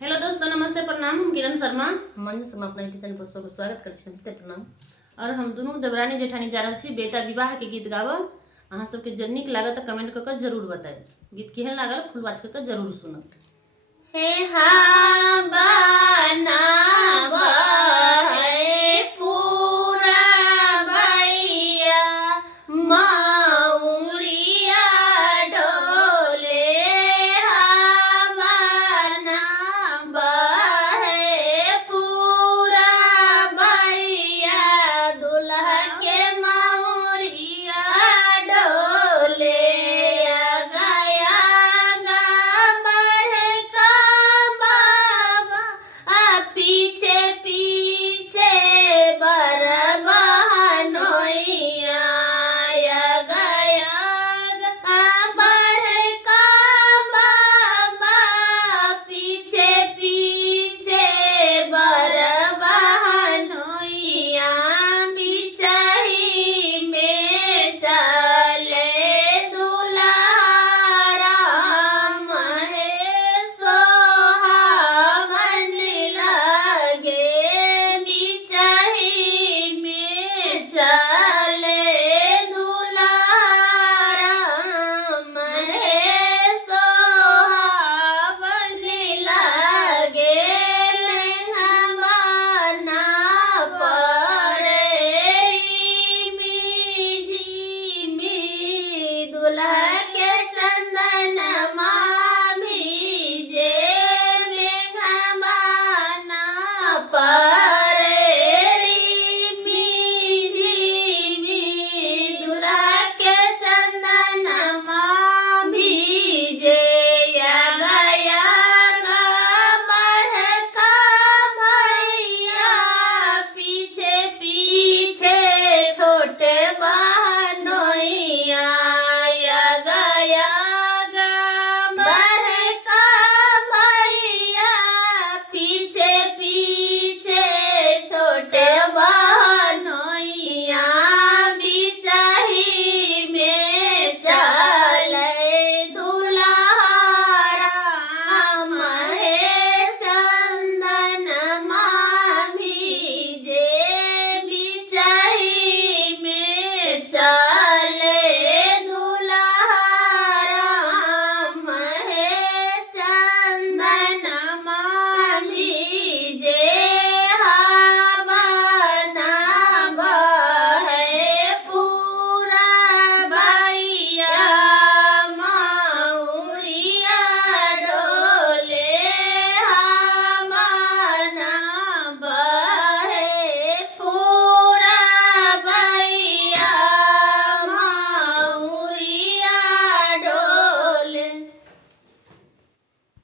Hello दोस्तों, नमस्ते, प्रणाम। हम किरण शर्मा मंजू शर्मा अपना यूट्यूब चैनल पर सबको स्वागत करते हैं। नमस्ते, प्रणाम। और हम दोनों देवरानी जेठानी जा रही बेटा विवाह के गीत गावल। अहाँ सबके जब नीक लागत तो कमेंट करके जरूर बताए। गीत केहन लागल फुल वाच करके जरूर सुनब। हे हा